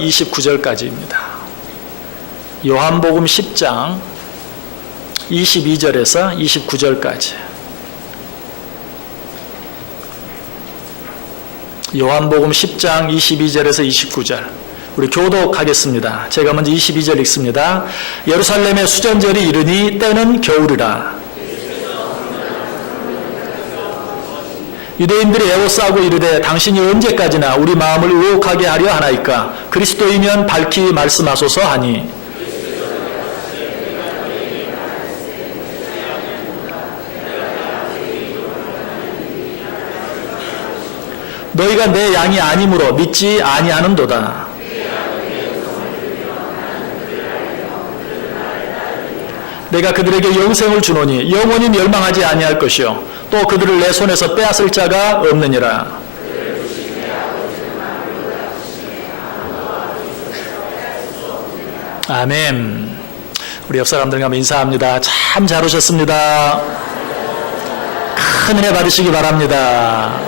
29절까지입니다. 요한복음 10장 22절에서 29절까지. 요한복음 10장 22절에서 29절. 우리 교독하겠습니다. 제가 먼저 22절 읽습니다. 예루살렘의 수전절이 이르니 때는 겨울이라. 유대인들이 애워싸고 이르되 당신이 언제까지나 우리 마음을 의혹하게 하려 하나이까? 그리스도이면 밝히 말씀하소서 하니, 너희가 내 양이 아니므로 믿지 아니하는도다. 내가 그들에게 영생을 주노니 영원히 멸망하지 아니할 것이요 또 그들을 내 손에서 빼앗을 자가 없느니라. 아멘. 우리 옆 사람들과 인사합니다. 참 잘 오셨습니다. 큰 은혜 받으시기 바랍니다.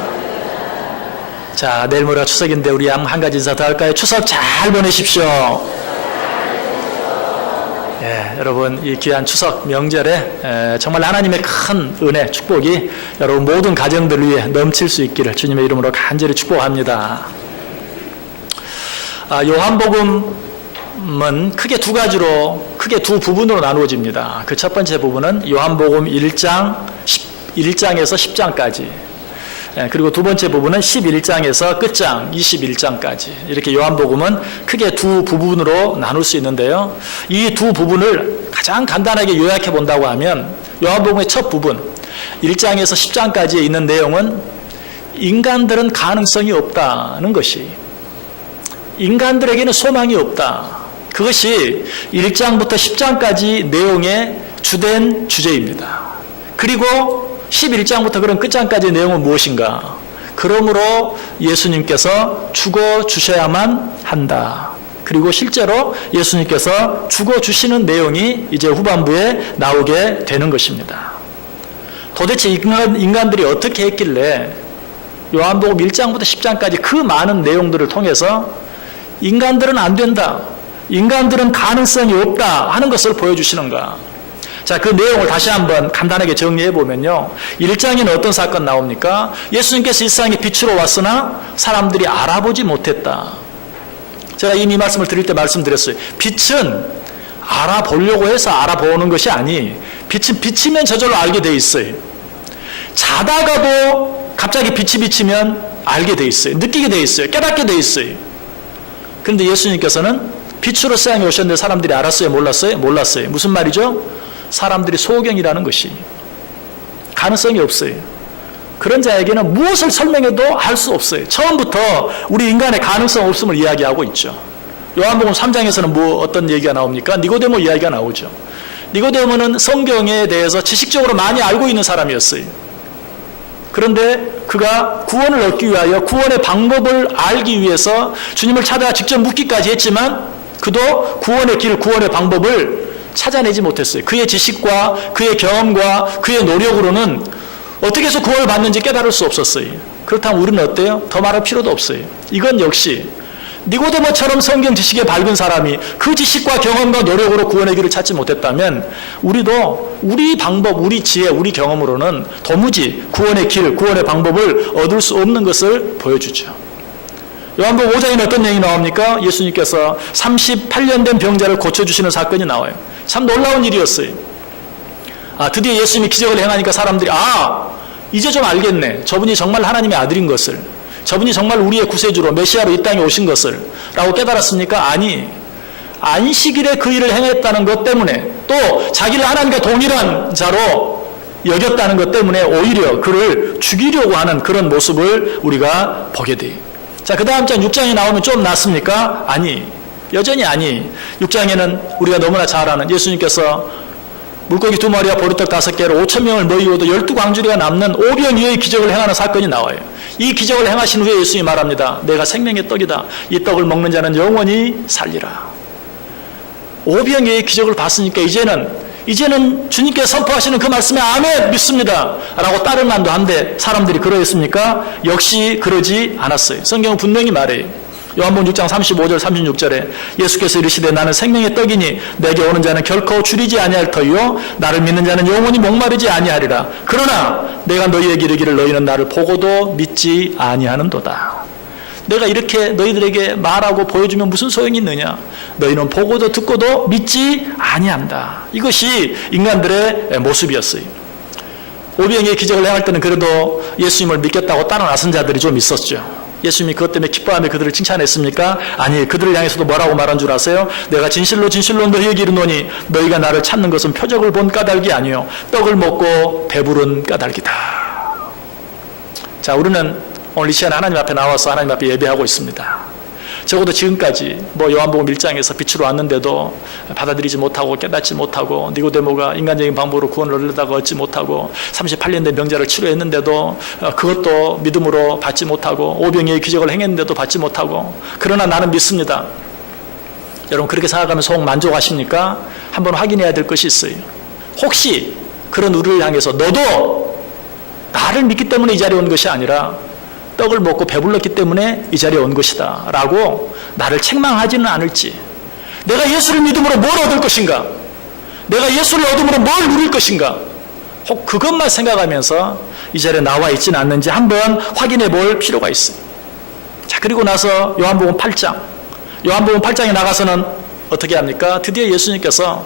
자, 내일 모레가 추석인데 우리 한 가지 인사 더 할까요? 추석 잘 보내십시오. 여러분, 이 귀한 추석 명절에 정말 하나님의 큰 은혜, 축복이 여러분 모든 가정들 위해 넘칠 수 있기를 주님의 이름으로 간절히 축복합니다. 요한복음은 크게 두 가지로, 크게 두 부분으로 나누어집니다. 그 첫 번째 부분은 요한복음 1장에서 10장까지, 그리고 두 번째 부분은 11장에서 끝장 21장까지. 이렇게 요한복음은 크게 두 부분으로 나눌 수 있는데요. 이 두 부분을 가장 간단하게 요약해 본다고 하면 요한복음의 첫 부분 1장에서 10장까지에 있는 내용은 인간들은 가능성이 없다는 것이, 인간들에게는 소망이 없다. 그것이 1장부터 10장까지 내용의 주된 주제입니다. 그리고 11장부터 그런 끝장까지의 내용은 무엇인가? 그러므로 예수님께서 죽어주셔야만 한다. 그리고 실제로 예수님께서 죽어주시는 내용이 이제 후반부에 나오게 되는 것입니다. 도대체 인간들이 어떻게 했길래 요한복음 1장부터 10장까지 그 많은 내용들을 통해서 인간들은 안 된다, 인간들은 가능성이 없다 하는 것을 보여주시는가? 자, 그 내용을 다시 한번 간단하게 정리해 보면요. 1장에는 어떤 사건 나옵니까? 예수님께서 이 세상에 빛으로 왔으나 사람들이 알아보지 못했다. 제가 이미 말씀을 드릴 때 말씀드렸어요. 빛은 알아보려고 해서 알아보는 것이 아니, 빛은 비치면 저절로 알게 돼 있어요. 자다가도 갑자기 빛이 비치면 알게 돼 있어요. 느끼게 돼 있어요. 깨닫게 돼 있어요. 그런데 예수님께서는 빛으로 세상에 오셨는데 사람들이 알았어요? 몰랐어요? 몰랐어요. 무슨 말이죠? 사람들이 소경이라는 것이 가능성이 없어요. 그런 자에게는 무엇을 설명해도 할 수 없어요. 처음부터 우리 인간의 가능성 없음을 이야기하고 있죠. 요한복음 3장에서는 어떤 얘기가 나옵니까? 니고데모 이야기가 나오죠. 니고데모는 성경에 대해서 지식적으로 많이 알고 있는 사람이었어요. 그런데 그가 구원을 얻기 위하여 구원의 방법을 알기 위해서 주님을 찾아 직접 묻기까지 했지만 그도 구원의 길, 구원의 방법을 찾아내지 못했어요. 그의 지식과 그의 경험과 그의 노력으로는 어떻게 해서 구원을 받는지 깨달을 수 없었어요. 그렇다면 우리는 어때요? 더 말할 필요도 없어요. 이건 역시 니고데모처럼 성경 지식에 밝은 사람이 그 지식과 경험과 노력으로 구원의 길을 찾지 못했다면 우리도 우리 방법, 우리 지혜, 우리 경험으로는 도무지 구원의 길, 구원의 방법을 얻을 수 없는 것을 보여주죠. 요한복음 5장에는 어떤 내용이 나옵니까? 예수님께서 38년 된 병자를 고쳐주시는 사건이 나와요. 참 놀라운 일이었어요. 드디어 예수님이 기적을 행하니까 사람들이 이제 좀 알겠네. 저분이 정말 하나님의 아들인 것을, 저분이 정말 우리의 구세주로 메시아로 이 땅에 오신 것을 라고 깨달았습니까? 아니, 안식일에 그 일을 행했다는 것 때문에, 또 자기를 하나님과 동일한 자로 여겼다는 것 때문에 오히려 그를 죽이려고 하는 그런 모습을 우리가 보게 돼요. 자, 그 다음 장 6장에 나오면 좀 낫습니까? 아니, 여전히 아니. 6장에는 우리가 너무나 잘 아는 예수님께서 물고기 2마리와 보리떡 5개로 5,000명을 모이고도 12광주리가 남는 오병이어의 기적을 행하는 사건이 나와요. 이 기적을 행하신 후에 예수님이 말합니다. 내가 생명의 떡이다. 이 떡을 먹는 자는 영원히 살리라. 오병이어의 기적을 봤으니까 이제는 주님께서 선포하시는 그 말씀에 아멘 믿습니다 라고 따를 만도 한데 사람들이 그러했습니까? 역시 그러지 않았어요. 성경은 분명히 말해요. 요한복음 6장 35절 36절에 예수께서 이르시되 나는 생명의 떡이니 내게 오는 자는 결코 줄이지 아니할 터이요 나를 믿는 자는 영원히 목마르지 아니하리라. 그러나 내가 너희에게 이르기를 너희는 나를 보고도 믿지 아니하는도다. 내가 이렇게 너희들에게 말하고 보여주면 무슨 소용이 있느냐? 너희는 보고도 듣고도 믿지 아니한다. 이것이 인간들의 모습이었어요. 오병이의 기적을 행할 때는 그래도 예수님을 믿겠다고 따라 나선 자들이 좀 있었죠. 예수님이 그것 때문에 기뻐하며 그들을 칭찬했습니까? 아니, 그들을 향해서도 뭐라고 말한 줄 아세요? 내가 진실로 진실로 너희에게 이르노니 너희가 나를 찾는 것은 표적을 본 까닭이 아니요 떡을 먹고 배부른 까닭이다. 자, 우리는 오늘 이 시간에 하나님 앞에 나와서 하나님 앞에 예배하고 있습니다. 적어도 지금까지 요한복음 1장에서 빛으로 왔는데도 받아들이지 못하고 깨닫지 못하고 니고데모가 인간적인 방법으로 구원을 얻으려다가 얻지 못하고 38년 된 병자를 치료했는데도 그것도 믿음으로 받지 못하고 오병이의 기적을 행했는데도 받지 못하고 그러나 나는 믿습니다. 여러분 그렇게 생각하면 속 만족하십니까? 한번 확인해야 될 것이 있어요. 혹시 그런 우리를 향해서 너도 나를 믿기 때문에 이 자리에 온 것이 아니라 떡을 먹고 배불렀기 때문에 이 자리에 온 것이다 라고 나를 책망하지는 않을지, 내가 예수를 믿음으로 뭘 얻을 것인가, 내가 예수를 얻음으로 뭘 누릴 것인가, 혹 그것만 생각하면서 이 자리에 나와 있지는 않는지 한번 확인해 볼 필요가 있어요. 자, 그리고 나서 요한복음 8장에 나가서는 어떻게 합니까? 드디어 예수님께서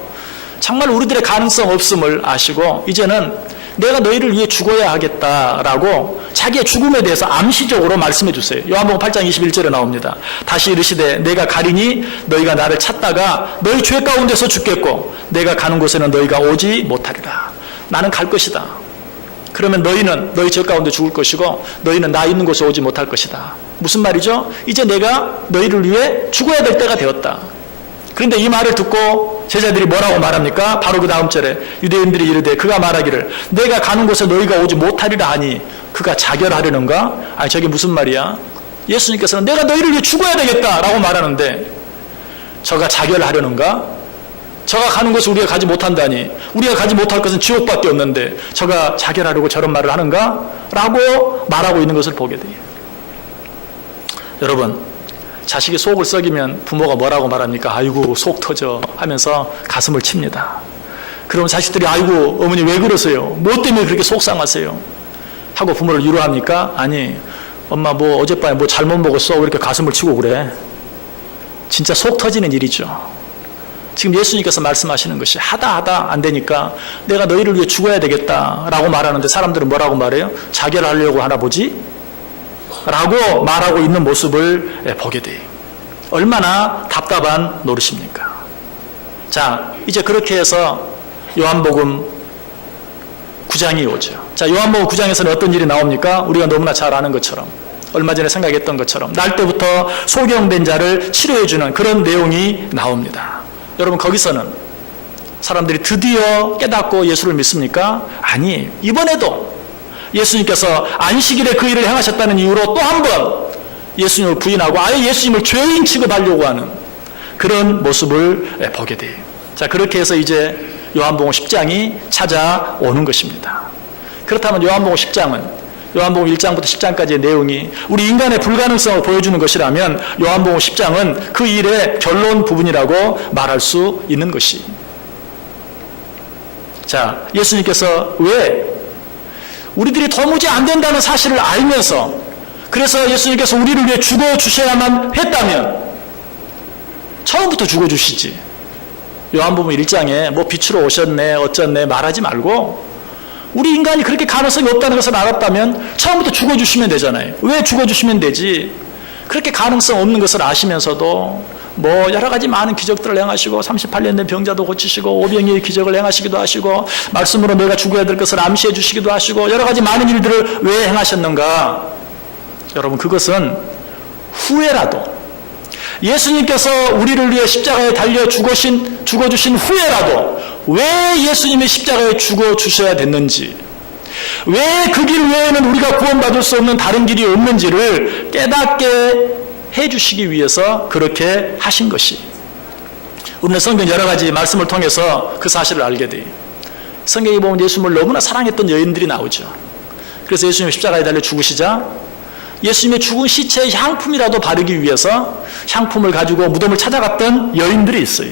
정말 우리들의 가능성 없음을 아시고 이제는 내가 너희를 위해 죽어야 하겠다라고 자기의 죽음에 대해서 암시적으로 말씀해 주세요. 요한복음 8장 21절에 나옵니다. 다시 이르시되 내가 가리니 너희가 나를 찾다가 너희 죄 가운데서 죽겠고 내가 가는 곳에는 너희가 오지 못하리라. 나는 갈 것이다. 그러면 너희는 너희 죄 가운데 죽을 것이고 너희는 나 있는 곳에 오지 못할 것이다. 무슨 말이죠? 이제 내가 너희를 위해 죽어야 될 때가 되었다. 그런데 이 말을 듣고 제자들이 뭐라고 말합니까? 바로 그 다음 절에 유대인들이 이르되 그가 말하기를 내가 가는 곳에 너희가 오지 못하리라 하니 그가 자결하려는가? 아니 저게 무슨 말이야? 예수님께서는 내가 너희를 위해 죽어야 되겠다라고 말하는데 저가 자결하려는가? 저가 가는 곳에 우리가 가지 못한다니 우리가 가지 못할 것은 지옥밖에 없는데 저가 자결하려고 저런 말을 하는가? 라고 말하고 있는 것을 보게 돼요. 여러분 자식이 속을 썩이면 부모가 뭐라고 말합니까? 아이고 속 터져 하면서 가슴을 칩니다. 그럼 자식들이 아이고 어머니 왜 그러세요? 뭐 때문에 그렇게 속상하세요? 하고 부모를 위로합니까? 아니 엄마 어젯밤에 잘못 먹었어? 왜 이렇게 가슴을 치고 그래? 진짜 속 터지는 일이죠. 지금 예수님께서 말씀하시는 것이 하다 안 되니까 내가 너희를 위해 죽어야 되겠다라고 말하는데 사람들은 뭐라고 말해요? 자결하려고 하나 보지? 라고 말하고 있는 모습을 보게 돼요. 얼마나 답답한 노릇입니까? 자, 이제 그렇게 해서 요한복음 9장이 오죠. 자, 요한복음 9장에서는 어떤 일이 나옵니까? 우리가 너무나 잘 아는 것처럼 얼마 전에 생각했던 것처럼 날 때부터 소경된 자를 치료해주는 그런 내용이 나옵니다. 여러분 거기서는 사람들이 드디어 깨닫고 예수를 믿습니까? 아니, 이번에도 예수님께서 안식일에 그 일을 행하셨다는 이유로 또 한 번 예수님을 부인하고 아예 예수님을 죄인 취급하려고 하는 그런 모습을 보게 돼요. 자, 그렇게 해서 이제 요한복음 10장이 찾아오는 것입니다. 그렇다면 요한복음 10장은 요한복음 1장부터 10장까지의 내용이 우리 인간의 불가능성을 보여주는 것이라면 요한복음 10장은 그 일의 결론 부분이라고 말할 수 있는 것이. 자, 예수님께서 왜 우리들이 도무지 안 된다는 사실을 알면서 그래서 예수님께서 우리를 위해 죽어주셔야만 했다면 처음부터 죽어주시지. 요한복음 1장에 빛으로 오셨네 어쩌네 말하지 말고 우리 인간이 그렇게 가능성이 없다는 것을 알았다면 처음부터 죽어주시면 되잖아요. 왜 죽어주시면 되지? 그렇게 가능성 없는 것을 아시면서도 여러 가지 많은 기적들을 행하시고 38년 된 병자도 고치시고 오병이의 기적을 행하시기도 하시고 말씀으로 내가 죽어야 될 것을 암시해 주시기도 하시고 여러 가지 많은 일들을 왜 행하셨는가? 여러분 그것은 후회라도 예수님께서 우리를 위해 십자가에 달려 죽어주신 후회라도 왜 예수님이 십자가에 죽어주셔야 됐는지 왜 그 길 외에는 우리가 구원받을 수 없는 다른 길이 없는지를 깨닫게 해주시기 위해서 그렇게 하신 것이. 우리는 성경 여러 가지 말씀을 통해서 그 사실을 알게 돼요. 성경에 보면 예수님을 너무나 사랑했던 여인들이 나오죠. 그래서 예수님이 십자가에 달려 죽으시자 예수님의 죽은 시체에 향품이라도 바르기 위해서 향품을 가지고 무덤을 찾아갔던 여인들이 있어요.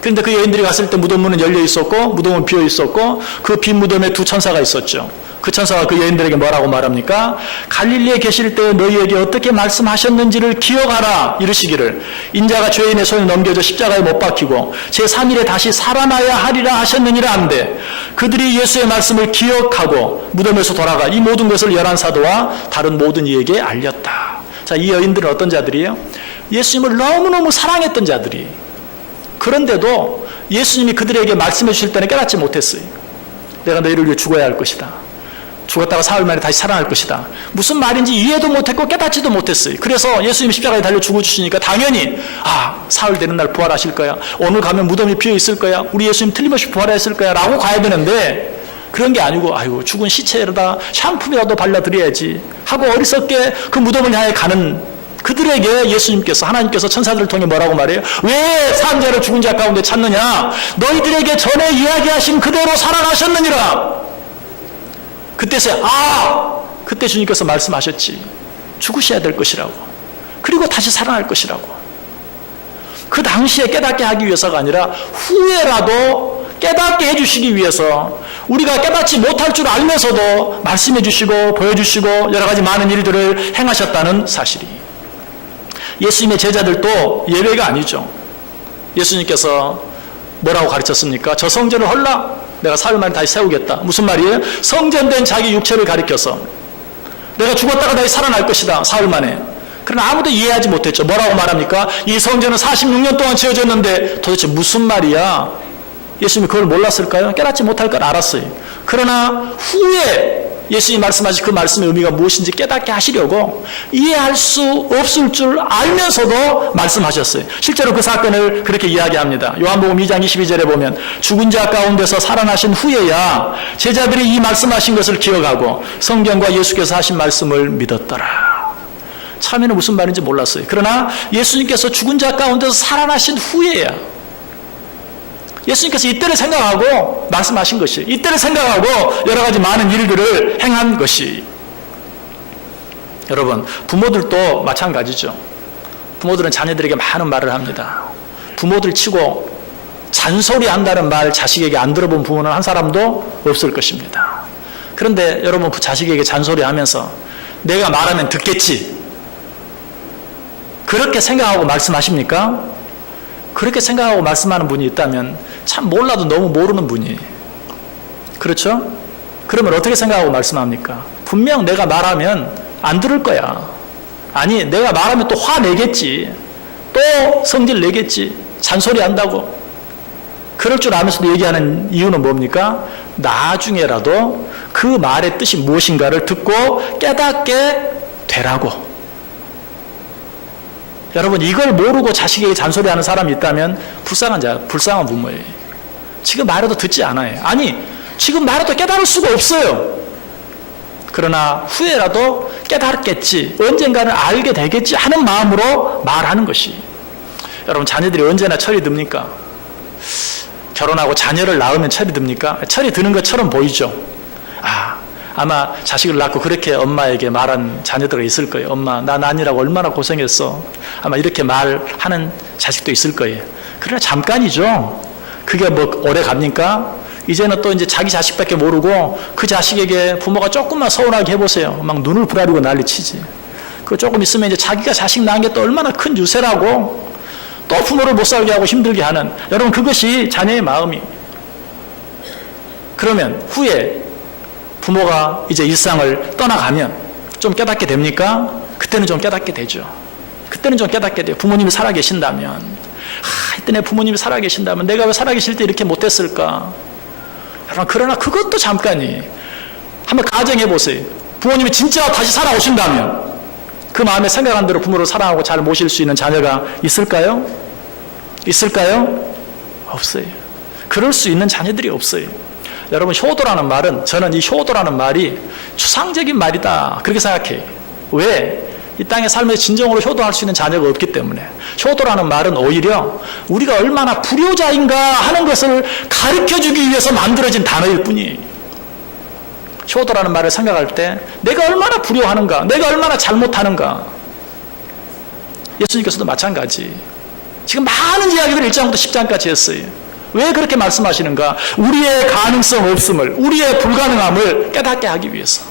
그런데 그 여인들이 갔을 때 무덤 문은 열려 있었고 무덤은 비어 있었고 그 빈 무덤에 두 천사가 있었죠. 그 천사가 그 여인들에게 뭐라고 말합니까? 갈릴리에 계실 때 너희에게 어떻게 말씀하셨는지를 기억하라 이르시기를 인자가 죄인의 손에 넘겨져 십자가에 못 박히고 제3일에 다시 살아나야 하리라 하셨느니라 한데 그들이 예수의 말씀을 기억하고 무덤에서 돌아가 이 모든 것을 열한 사도와 다른 모든 이에게 알렸다. 자, 이 여인들은 어떤 자들이에요? 예수님을 너무너무 사랑했던 자들이. 그런데도 예수님이 그들에게 말씀해 주실 때는 깨닫지 못했어요. 내가 너희를 위해 죽어야 할 것이다. 죽었다가 사흘 만에 다시 살아날 것이다. 무슨 말인지 이해도 못했고 깨닫지도 못했어요. 그래서 예수님이 십자가에 달려 죽어주시니까 당연히 사흘 되는 날 부활하실 거야. 오늘 가면 무덤이 비어 있을 거야. 우리 예수님 틀림없이 부활했을 거야 라고 가야 되는데 그런 게 아니고 아이고 죽은 시체에다 샴푸이라도 발라드려야지 하고 어리석게 그 무덤을 향해 가는 그들에게 예수님께서 하나님께서 천사들을 통해 뭐라고 말해요? 왜 산자를 죽은 자 가운데 찾느냐? 너희들에게 전에 이야기하신 그대로 살아나셨느니라. 그때서야 그때 주님께서 말씀하셨지. 죽으셔야 될 것이라고. 그리고 다시 살아날 것이라고. 그 당시에 깨닫게 하기 위해서가 아니라 후에라도 깨닫게 해주시기 위해서 우리가 깨닫지 못할 줄 알면서도 말씀해 주시고 보여주시고 여러 가지 많은 일들을 행하셨다는 사실이. 예수님의 제자들도 예외가 아니죠. 예수님께서 뭐라고 가르쳤습니까? 저 성전을 헐라 내가 사흘 만에 다시 세우겠다. 무슨 말이에요? 성전된 자기 육체를 가리켜서 내가 죽었다가 다시 살아날 것이다. 사흘 만에. 그러나 아무도 이해하지 못했죠. 뭐라고 말합니까? 이 성전은 46년 동안 지어졌는데 도대체 무슨 말이야? 예수님이 그걸 몰랐을까요? 깨닫지 못할 걸 알았어요. 그러나 후에 예수님이 말씀하신 그 말씀의 의미가 무엇인지 깨닫게 하시려고 이해할 수 없을 줄 알면서도 말씀하셨어요. 실제로 그 사건을 그렇게 이야기합니다. 요한복음 2장 22절에 보면 죽은 자 가운데서 살아나신 후에야 제자들이 이 말씀하신 것을 기억하고 성경과 예수께서 하신 말씀을 믿었더라. 처음에는 무슨 말인지 몰랐어요. 그러나 예수님께서 죽은 자 가운데서 살아나신 후에야 예수님께서 이때를 생각하고 말씀하신 것이, 이때를 생각하고 여러 가지 많은 일들을 행한 것이. 여러분, 부모들도 마찬가지죠. 부모들은 자녀들에게 많은 말을 합니다. 부모들 치고 잔소리한다는 말 자식에게 안 들어본 부모는 한 사람도 없을 것입니다. 그런데 여러분, 그 자식에게 잔소리하면서 내가 말하면 듣겠지, 그렇게 생각하고 말씀하십니까? 그렇게 생각하고 말씀하는 분이 있다면 참 몰라도 너무 모르는 분이. 그렇죠? 그러면 어떻게 생각하고 말씀합니까? 분명 내가 말하면 안 들을 거야. 아니, 내가 말하면 또 화내겠지. 또 성질 내겠지. 잔소리 한다고. 그럴 줄 알면서도 얘기하는 이유는 뭡니까? 나중에라도 그 말의 뜻이 무엇인가를 듣고 깨닫게 되라고. 여러분, 이걸 모르고 자식에게 잔소리하는 사람이 있다면 불쌍한 부모예요. 지금 말해도 듣지 않아요. 아니, 지금 말해도 깨달을 수가 없어요. 그러나 후에라도 깨달겠지, 언젠가는 알게 되겠지 하는 마음으로 말하는 것이. 여러분, 자녀들이 언제나 철이 듭니까? 결혼하고 자녀를 낳으면 철이 듭니까? 철이 드는 것처럼 보이죠. 아마 자식을 낳고 그렇게 엄마에게 말한 자녀들이 있을 거예요. 엄마, 나 낳으라고 얼마나 고생했어. 아마 이렇게 말하는 자식도 있을 거예요. 그러나 잠깐이죠. 그게 뭐 오래 갑니까? 이제는 또 이제 자기 자식밖에 모르고 그 자식에게 부모가 조금만 서운하게 해보세요. 막 눈을 부라리고 난리치지. 그 조금 있으면 이제 자기가 자식 낳은 게 또 얼마나 큰 유세라고, 또 부모를 못 살게 하고 힘들게 하는. 여러분, 그것이 자녀의 마음이. 그러면 후에 부모가 이제 일상을 떠나가면 좀 깨닫게 됩니까? 그때는 좀 깨닫게 되죠. 그때는 좀 깨닫게 돼요. 부모님이 살아계신다면. 이때 내 부모님이 살아계신다면 내가 왜 살아계실 때 이렇게 못했을까? 여러분, 그러나 그것도 잠깐이. 한번 가정해보세요. 부모님이 진짜 다시 살아오신다면 그 마음에 생각한 대로 부모를 사랑하고 잘 모실 수 있는 자녀가 있을까요? 있을까요? 없어요. 그럴 수 있는 자녀들이 없어요. 여러분, 효도라는 말은, 저는 이 효도라는 말이 추상적인 말이다, 그렇게 생각해요. 왜? 이 땅의 삶에 진정으로 효도할 수 있는 자녀가 없기 때문에. 효도라는 말은 오히려 우리가 얼마나 불효자인가 하는 것을 가르쳐주기 위해서 만들어진 단어일 뿐이에요. 효도라는 말을 생각할 때 내가 얼마나 불효하는가, 내가 얼마나 잘못하는가. 예수님께서도 마찬가지. 지금 많은 이야기를 1장부터 10장까지 했어요. 왜 그렇게 말씀하시는가? 우리의 가능성 없음을, 우리의 불가능함을 깨닫게 하기 위해서.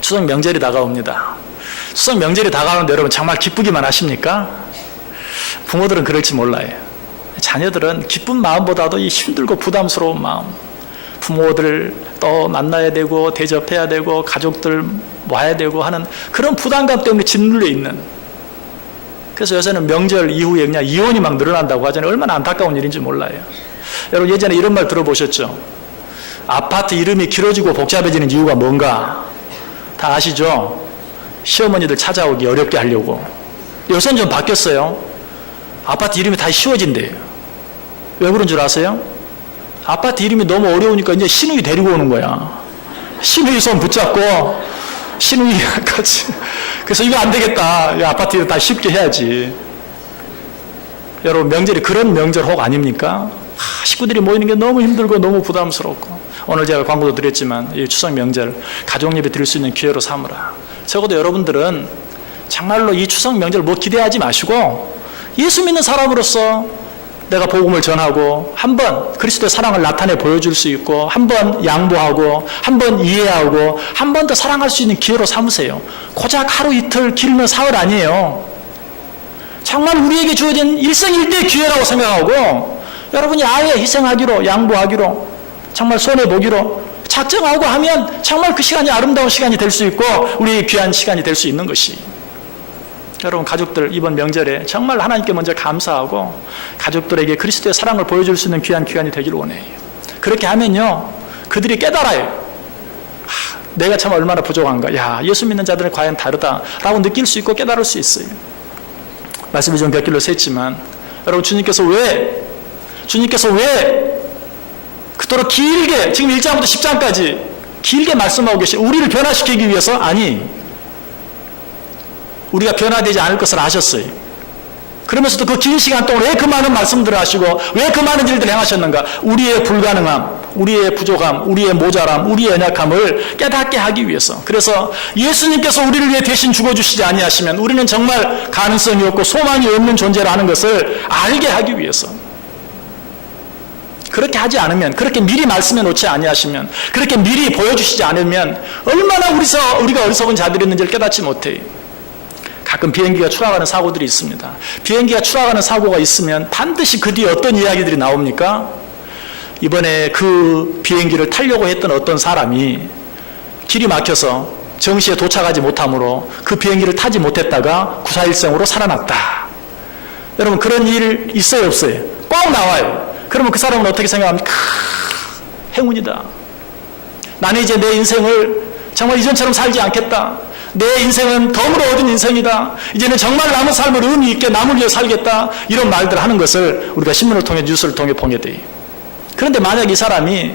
추석 명절이 다가옵니다. 추석 명절이 다가오는데 여러분 정말 기쁘기만 하십니까? 부모들은 그럴지 몰라요. 자녀들은 기쁜 마음보다도 이 힘들고 부담스러운 마음, 부모들 또 만나야 되고 대접해야 되고 가족들 와야 되고 하는 그런 부담감 때문에 짓눌려 있는, 그래서 요새는 명절 이후에 그냥 이혼이 막 늘어난다고 하잖아요. 얼마나 안타까운 일인지 몰라요. 여러분 예전에 이런 말 들어보셨죠? 아파트 이름이 길어지고 복잡해지는 이유가 뭔가 다 아시죠? 시어머니들 찾아오기 어렵게 하려고. 요새는 좀 바뀌었어요. 아파트 이름이 다 쉬워진대요. 왜 그런 줄 아세요? 아파트 이름이 너무 어려우니까 이제 시누이 데리고 오는 거야. 시누이 손 붙잡고 시누이 같이. 그래서 이거 안 되겠다. 이 아파트 이름 다 쉽게 해야지. 여러분 명절이 그런 명절 혹 아닙니까? 식구들이 모이는 게 너무 힘들고 너무 부담스럽고. 오늘 제가 광고도 드렸지만 이 추석 명절 가족 예배 드릴 수 있는 기회로 삼으라. 적어도 여러분들은 정말로 이 추석 명절 뭐 기대하지 마시고 예수 믿는 사람으로서 내가 복음을 전하고 한번 그리스도의 사랑을 나타내 보여줄 수 있고 한번 양보하고 한번 이해하고 한 번 더 사랑할 수 있는 기회로 삼으세요. 고작 하루 이틀 길면 사흘 아니에요. 정말 우리에게 주어진 일생일대의 기회라고 생각하고 여러분이 아예 희생하기로 양보하기로 정말 손해보기로 작정하고 하면 정말 그 시간이 아름다운 시간이 될 수 있고 우리의 귀한 시간이 될 수 있는 것이. 여러분 가족들 이번 명절에 정말 하나님께 먼저 감사하고 가족들에게 그리스도의 사랑을 보여줄 수 있는 귀한 기간이 되기를 원해요. 그렇게 하면요 그들이 깨달아요. 내가 참 얼마나 부족한가. 야, 예수 믿는 자들은 과연 다르다라고 느낄 수 있고 깨달을 수 있어요. 말씀이 좀 곁길로 샜지만 여러분 주님께서 왜 그토록 길게 지금 1장부터 10장까지 길게 말씀하고 계신 우리를 변화시키기 위해서? 아니, 우리가 변화되지 않을 것을 아셨어요. 그러면서도 그 긴 시간 동안 왜 그 많은 말씀들을 하시고 왜 그 많은 일들을 행하셨는가? 우리의 불가능함, 우리의 부족함, 우리의 모자람, 우리의 연약함을 깨닫게 하기 위해서. 그래서 예수님께서 우리를 위해 대신 죽어주시지 아니하시면 우리는 정말 가능성이 없고 소망이 없는 존재라는 것을 알게 하기 위해서. 그렇게 하지 않으면, 그렇게 미리 말씀해 놓지 아니하시면, 그렇게 미리 보여주시지 않으면 얼마나 우리가 어리석은 자들이었는지를 깨닫지 못해요. 가끔 비행기가 추락하는 사고들이 있습니다. 비행기가 추락하는 사고가 있으면 반드시 그 뒤에 어떤 이야기들이 나옵니까? 이번에 그 비행기를 타려고 했던 어떤 사람이 길이 막혀서 정시에 도착하지 못함으로 그 비행기를 타지 못했다가 구사일생으로 살아났다. 여러분 그런 일 있어요 없어요? 꼭 나와요. 그러면 그 사람은 어떻게 생각합니까? 행운이다. 나는 이제 내 인생을 정말 이전처럼 살지 않겠다. 내 인생은 덤으로 얻은 인생이다. 이제는 정말 남은 삶을 의미 있게 남을 위해 살겠다. 이런 말들 하는 것을 우리가 신문을 통해 뉴스를 통해 보게 돼요. 그런데 만약 이 사람이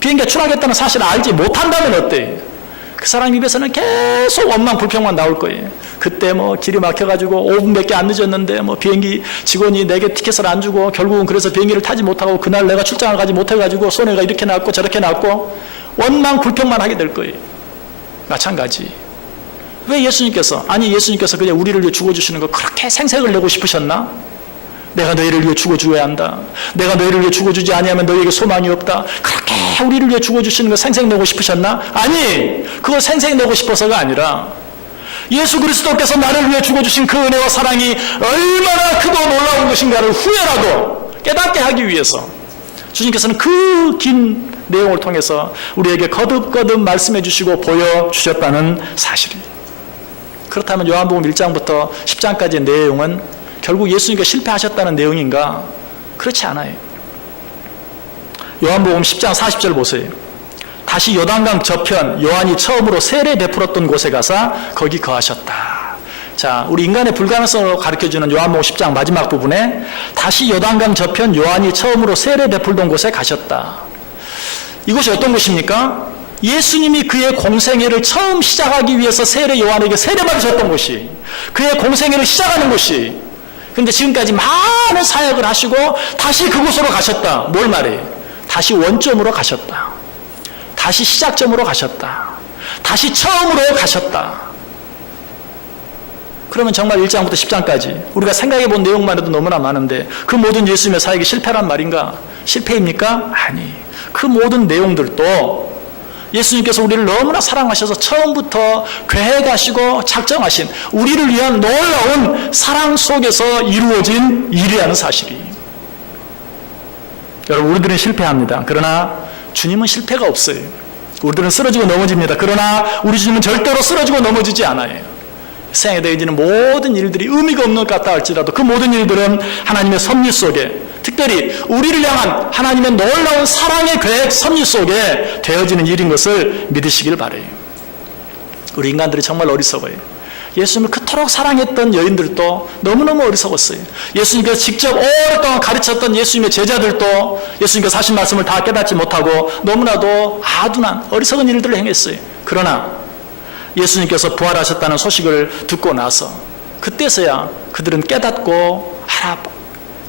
비행기가 추락했다는 사실을 알지 못한다면 어때요? 그 사람 입에서는 계속 원망 불평만 나올 거예요. 그때 뭐 길이 막혀가지고 5분밖에 안 늦었는데 뭐 비행기 직원이 내게 티켓을 안 주고 결국은 그래서 비행기를 타지 못하고 그날 내가 출장을 가지 못해가지고 손해가 이렇게 났고 저렇게 났고 원망 불평만 하게 될 거예요. 마찬가지. 왜 예수님께서 그냥 우리를 위해 죽어주시는 거 그렇게 생색을 내고 싶으셨나? 내가 너희를 위해 죽어줘야 한다. 내가 너희를 위해 죽어주지 아니하면 너희에게 소망이 없다. 그렇게 우리를 위해 죽어주시는 거 생색내고 싶으셨나? 아니, 그거 생색내고 싶어서가 아니라 예수 그리스도께서 나를 위해 죽어주신 그 은혜와 사랑이 얼마나 크고 놀라운 것인가를 후회라도 깨닫게 하기 위해서 주님께서는 그 긴 내용을 통해서 우리에게 거듭거듭 말씀해 주시고 보여주셨다는 사실이에요. 그렇다면 요한복음 1장부터 10장까지의 내용은 결국 예수님께서 실패하셨다는 내용인가? 그렇지 않아요. 요한복음 10장 40절 보세요. 다시 요단강 저편 요한이 처음으로 세례 베풀었던 곳에 가서 거기 거하셨다. 자, 우리 인간의 불가능성을 가르쳐주는 요한복음 10장 마지막 부분에 다시 요단강 저편 요한이 처음으로 세례 베풀던 곳에 가셨다. 이곳이 어떤 곳입니까? 예수님이 그의 공생애를 처음 시작하기 위해서 세례 요한에게 세례받으셨던 곳이, 그의 공생애를 시작하는 곳이. 그런데 지금까지 많은 사역을 하시고 다시 그곳으로 가셨다. 뭘 말해요? 다시 원점으로 가셨다. 다시 시작점으로 가셨다. 다시 처음으로 가셨다. 그러면 정말 1장부터 10장까지 우리가 생각해 본 내용만 해도 너무나 많은데 그 모든 예수님의 사역이 실패란 말인가? 실패입니까? 아니. 그 모든 내용들도 예수님께서 우리를 너무나 사랑하셔서 처음부터 계획하시고 작정하신 우리를 위한 놀라운 사랑 속에서 이루어진 일이라는 사실이. 여러분, 우리들은 실패합니다. 그러나 주님은 실패가 없어요. 우리들은 쓰러지고 넘어집니다. 그러나 우리 주님은 절대로 쓰러지고 넘어지지 않아요. 세상에 되어지는 모든 일들이 의미가 없는 것 같다 할지라도 그 모든 일들은 하나님의 섭리 속에, 특별히 우리를 향한 하나님의 놀라운 사랑의 계획 섭리 속에 되어지는 일인 것을 믿으시길 바라요. 우리 인간들이 정말 어리석어요. 예수님을 그토록 사랑했던 여인들도 너무너무 어리석었어요. 예수님께서 직접 오랫동안 가르쳤던 예수님의 제자들도 예수님께서 하신 말씀을 다 깨닫지 못하고 너무나도 아둔한 어리석은 일들을 행했어요. 그러나 예수님께서 부활하셨다는 소식을 듣고 나서 그때서야 그들은 깨닫고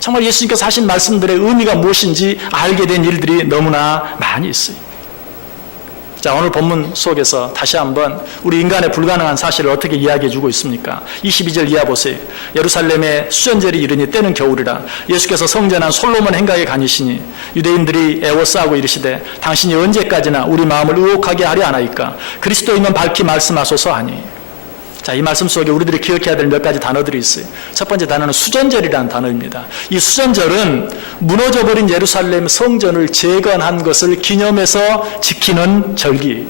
정말 예수님께서 하신 말씀들의 의미가 무엇인지 알게 된 일들이 너무나 많이 있어요. 자, 오늘 본문 속에서 다시 한번 우리 인간의 불가능한 사실을 어떻게 이야기해 주고 있습니까? 22절 이하 보세요. 예루살렘에 수전절이 이르니 때는 겨울이라 예수께서 성전한 솔로몬 행각에 가니시니 유대인들이 애워싸고 이르시되 당신이 언제까지나 우리 마음을 의혹하게 하려 하나이까? 그리스도이면 밝히 말씀하소서 하니. 자, 이 말씀 속에 우리들이 기억해야 될 몇 가지 단어들이 있어요. 첫 번째 단어는 수전절이라는 단어입니다. 이 수전절은 무너져버린 예루살렘 성전을 재건한 것을 기념해서 지키는 절기.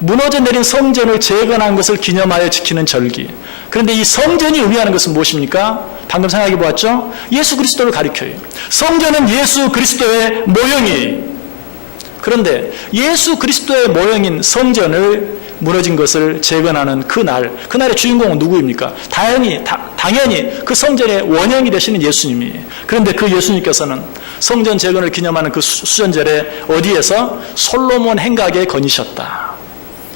무너져 내린 성전을 재건한 것을 기념하여 지키는 절기. 그런데 이 성전이 의미하는 것은 무엇입니까? 방금 생각해 보았죠? 예수 그리스도를 가리켜요. 성전은 예수 그리스도의 모형이에요. 그런데 예수 그리스도의 모형인 성전을 무너진 것을 재건하는 그날의 주인공은 누구입니까? 당연히 그 성전의 원형이 되시는 예수님이에요. 그런데 그 예수님께서는 성전 재건을 기념하는 그 수전절에 어디에서? 솔로몬 행각에 거니셨다.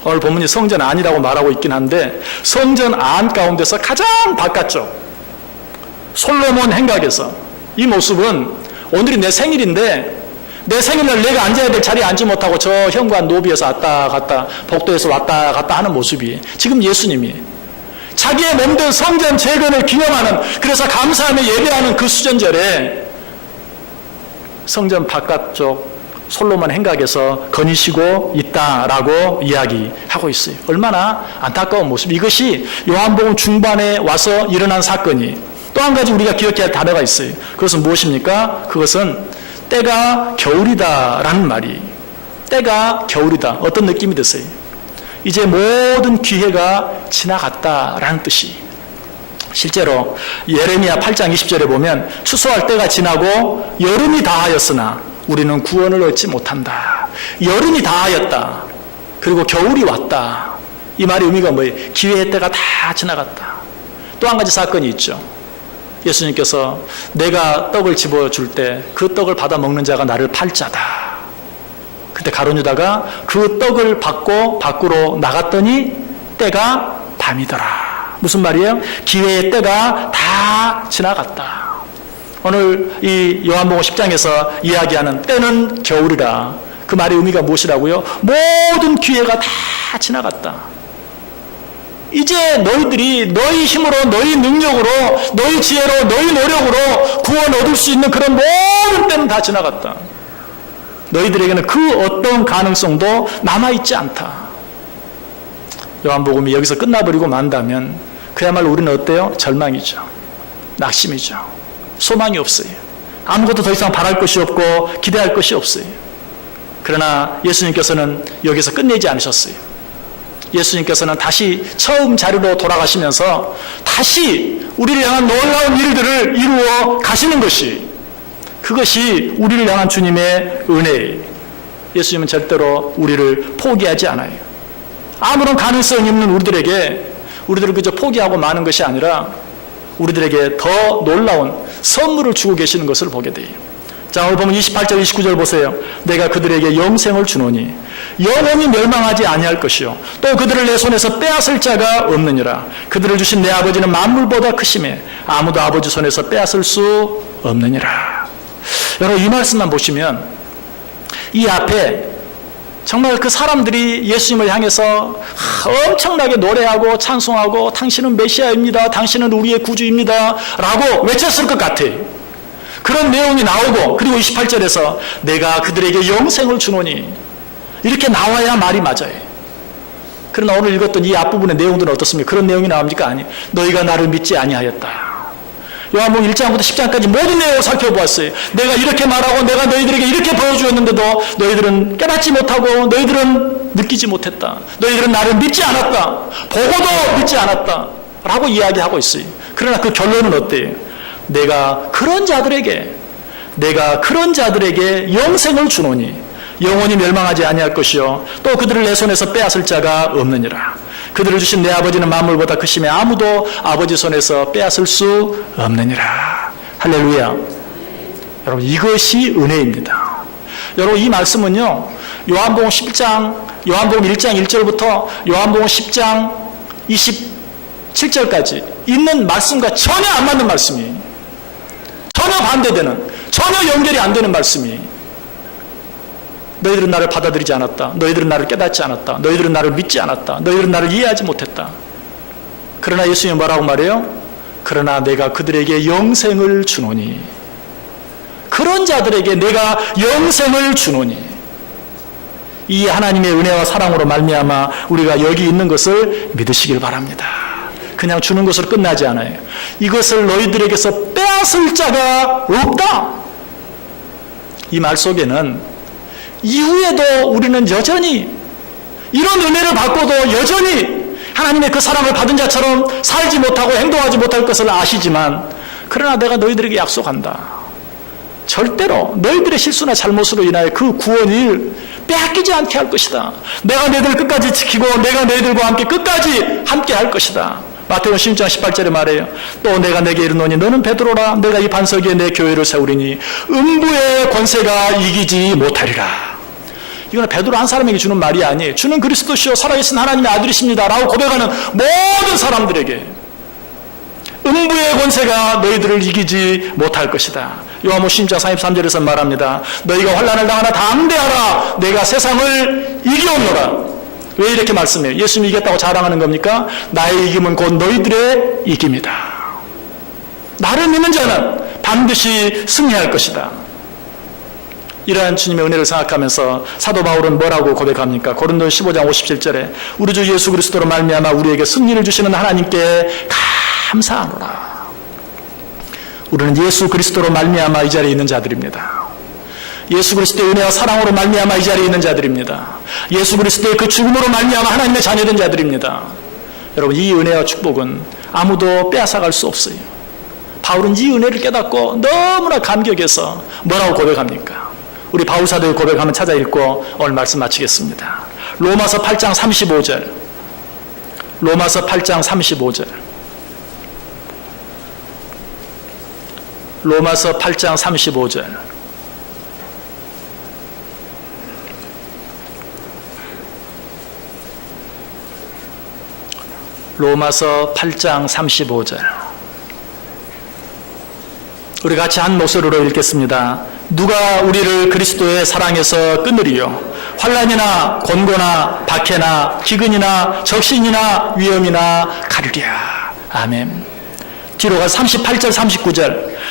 오늘 본문이 성전 안이라고 말하고 있긴 한데 성전 안 가운데서 가장 바깥쪽 솔로몬 행각에서 이 모습은 오늘이 내 생일인데 내 생일날 내가 앉아야 될 자리에 앉지 못하고 저 현관 노비에서 왔다 갔다 복도에서 왔다 갔다 하는 모습이 지금 예수님이 자기의 몸된 성전 재건을 기념하는, 그래서 감사하며 예배하는 그 수전절에 성전 바깥쪽 솔로몬 행각에서 거니시고 있다라고 이야기하고 있어요. 얼마나 안타까운 모습. 이것이 요한복음 중반에 와서 일어난 사건이. 또 한 가지 우리가 기억해야 할 단어가 있어요. 그것은 무엇입니까? 그것은 때가 겨울이다라는 말이. 때가 겨울이다. 어떤 느낌이 드세요? 이제 모든 기회가 지나갔다라는 뜻이. 실제로 예레미야 8장 20절에 보면 추수할 때가 지나고 여름이 다하였으나 우리는 구원을 얻지 못한다. 여름이 다하였다. 그리고 겨울이 왔다. 이 말의 의미가 뭐예요? 기회의 때가 다 지나갔다. 또 한 가지 사건이 있죠. 예수님께서 내가 떡을 집어줄 때 그 떡을 받아 먹는 자가 나를 팔자다. 그때 가룟 유다가 그 떡을 받고 밖으로 나갔더니 때가 밤이더라. 무슨 말이에요? 기회의 때가 다 지나갔다. 오늘 이 요한복음 10장에서 이야기하는 때는 겨울이라. 그 말의 의미가 무엇이라고요? 모든 기회가 다 지나갔다. 이제 너희들이 너희 힘으로, 너희 능력으로, 너희 지혜로, 너희 노력으로 구원 얻을 수 있는 그런 모든 때는 다 지나갔다. 너희들에게는 그 어떤 가능성도 남아있지 않다. 요한복음이 여기서 끝나버리고 만다면 그야말로 우리는 어때요? 절망이죠. 낙심이죠. 소망이 없어요. 아무것도 더 이상 바랄 것이 없고 기대할 것이 없어요. 그러나 예수님께서는 여기서 끝내지 않으셨어요. 예수님께서는 다시 처음 자리로 돌아가시면서 다시 우리를 향한 놀라운 일들을 이루어 가시는 것이, 그것이 우리를 향한 주님의 은혜예요. 예수님은 절대로 우리를 포기하지 않아요. 아무런 가능성이 없는 우리들을 그저 포기하고 마는 것이 아니라 우리들에게 더 놀라운 선물을 주고 계시는 것을 보게 돼요. 자, 오늘 보면 28절 29절 보세요. 내가 그들에게 영생을 주노니 영원히 멸망하지 아니할 것이요 또 그들을 내 손에서 빼앗을 자가 없느니라. 그들을 주신 내 아버지는 만물보다 크심에 아무도 아버지 손에서 빼앗을 수 없느니라. 여러분, 이 말씀만 보시면 이 앞에 정말 그 사람들이 예수님을 향해서 엄청나게 노래하고 찬송하고 당신은 메시아입니다. 당신은 우리의 구주입니다. 라고 외쳤을 것 같아요. 그런 내용이 나오고, 그리고 28절에서 내가 그들에게 영생을 주노니, 이렇게 나와야 말이 맞아요. 그러나 오늘 읽었던 이 앞부분의 내용들은 어떻습니까? 그런 내용이 나옵니까? 아니, 너희가 나를 믿지 아니하였다. 요한복음 1장부터 10장까지 모든 내용을 살펴보았어요. 내가 이렇게 말하고 내가 너희들에게 이렇게 보여주었는데도 너희들은 깨닫지 못하고 너희들은 느끼지 못했다. 너희들은 나를 믿지 않았다. 보고도 믿지 않았다. 라고 이야기하고 있어요. 그러나 그 결론은 어때요? 내가 그런 자들에게 영생을 주노니 영원히 멸망하지 아니할 것이요 또 그들을 내 손에서 빼앗을 자가 없느니라. 그들을 주신 내 아버지는 만물보다 크심에 아무도 아버지 손에서 빼앗을 수 없느니라. 할렐루야. 여러분, 이것이 은혜입니다. 여러분, 이 말씀은요, 요한복음 1장 1절부터 요한복음 10장 27절까지 있는 말씀과 전혀 안 맞는 말씀이에요. 전혀 반대되는, 전혀 연결이 안 되는 말씀이에요. 너희들은 나를 받아들이지 않았다. 너희들은 나를 깨닫지 않았다. 너희들은 나를 믿지 않았다. 너희들은 나를 이해하지 못했다. 그러나 예수님은 뭐라고 말해요? 그러나 내가 그들에게 영생을 주노니, 그런 자들에게 내가 영생을 주노니, 이 하나님의 은혜와 사랑으로 말미암아 우리가 여기 있는 것을 믿으시길 바랍니다. 그냥 주는 것으로 끝나지 않아요. 이것을 너희들에게서 빼앗을 자가 없다. 이 말 속에는 이후에도 우리는 여전히 이런 은혜를 받고도 여전히 하나님의 그 사랑을 받은 자처럼 살지 못하고 행동하지 못할 것을 아시지만, 그러나 내가 너희들에게 약속한다. 절대로 너희들의 실수나 잘못으로 인하여 그 구원을 빼앗기지 않게 할 것이다. 내가 너희들 끝까지 지키고 내가 너희들과 함께 끝까지 함께 할 것이다. 마태복음 16장 18절에 말해요. 또 내가 내게 이르노니 너는 베드로라. 내가 이 반석 위에 내 교회를 세우리니 음부의 권세가 이기지 못하리라. 이건 베드로 한 사람에게 주는 말이 아니에요. 주는 그리스도시요 살아계신 하나님의 아들이십니다 라고 고백하는 모든 사람들에게 음부의 권세가 너희들을 이기지 못할 것이다. 요한복음 16장 33절에서 말합니다. 너희가 환난을 당하나 담대하라. 내가 세상을 이기었노라. 왜 이렇게 말씀해요? 예수님이 이겼다고 자랑하는 겁니까? 나의 이김은 곧 너희들의 이김이다. 나를 믿는 자는 반드시 승리할 것이다. 이러한 주님의 은혜를 생각하면서 사도 바울은 뭐라고 고백합니까? 고린도서 15장 57절에 우리 주 예수 그리스도로 말미암아 우리에게 승리를 주시는 하나님께 감사하노라. 우리는 예수 그리스도로 말미암아 이 자리에 있는 자들입니다. 예수 그리스도의 은혜와 사랑으로 말미암아 이 자리에 있는 자들입니다. 예수 그리스도의 그 죽음으로 말미암아 하나님의 자녀된 자들입니다. 여러분, 이 은혜와 축복은 아무도 빼앗아갈 수 없어요. 바울은 이 은혜를 깨닫고 너무나 감격해서 뭐라고 고백합니까? 우리 바울 사도의 고백 한번 찾아 읽고 오늘 말씀 마치겠습니다. 로마서 8장 35절. 로마서 8장 35절. 로마서 8장 35절. 로마서 8장 35절. 우리 같이 한 목소리로 읽겠습니다. 누가 우리를 그리스도의 사랑에서 끊으리요? 환난이나 곤고나 박해나 기근이나 적신이나 위험이나 가리랴. 아멘. 뒤로 가 38절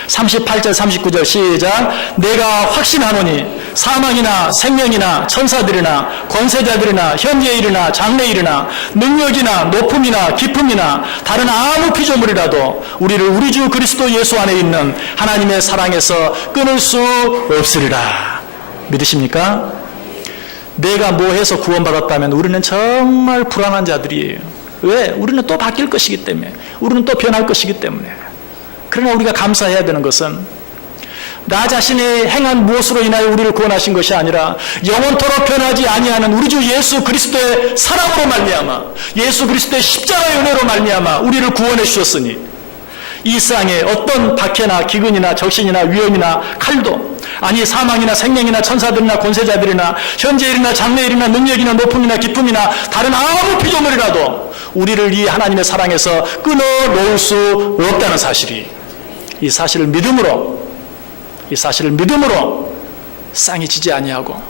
39절 시작. 내가 확신하노니 사망이나 생명이나 천사들이나 권세자들이나 현재일이나 장래일이나 능력이나 높음이나 깊음이나 다른 아무 피조물이라도 우리를 우리 주 그리스도 예수 안에 있는 하나님의 사랑에서 끊을 수 없으리라. 믿으십니까? 내가 뭐 해서 구원받았다면 우리는 정말 불안한 자들이에요. 왜? 우리는 또 바뀔 것이기 때문에, 우리는 또 변할 것이기 때문에. 그러나 우리가 감사해야 되는 것은 나 자신이 행한 무엇으로 인하여 우리를 구원하신 것이 아니라 영원토록 변하지 아니하는 우리 주 예수 그리스도의 사랑으로 말미암아, 예수 그리스도의 십자가의 은혜로 말미암아 우리를 구원해 주셨으니 이 세상에 어떤 박해나 기근이나 적신이나 위험이나 칼도, 아니 사망이나 생명이나 천사들이나 권세자들이나 현재일이나 장래일이나 능력이나 높음이나 깊음이나 다른 아무 피조물이라도 우리를 이 하나님의 사랑에서 끊어놓을 수 없다는 사실이, 이 사실을 믿음으로 쌍이 지지 아니하고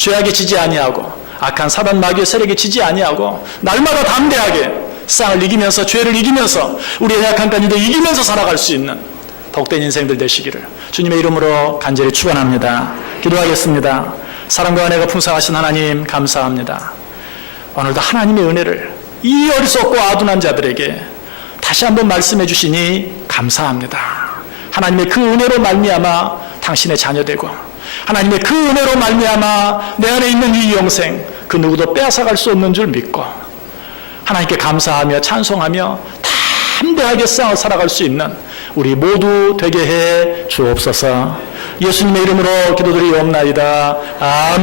죄악에 지지 아니하고 악한 사단 마귀의 세력에 지지 아니하고 날마다 담대하게 세상을 이기면서 죄를 이기면서 우리의 약한 간이도 이기면서 살아갈 수 있는 복된 인생들 되시기를 주님의 이름으로 간절히 축원합니다. 기도하겠습니다. 사랑과 은혜가 풍성하신 하나님 감사합니다. 오늘도 하나님의 은혜를 이 어리석고 아둔한 자들에게 다시 한번 말씀해 주시니 감사합니다. 하나님의 그 은혜로 말미암아 당신의 자녀되고 하나님의 그 은혜로 말미암아 내 안에 있는 이 영생 그 누구도 빼앗아갈 수 없는 줄 믿고 하나님께 감사하며 찬송하며 담대하게 싸워 살아갈 수 있는 우리 모두 되게 해 주옵소서. 예수님의 이름으로 기도드리옵나이다. 아멘.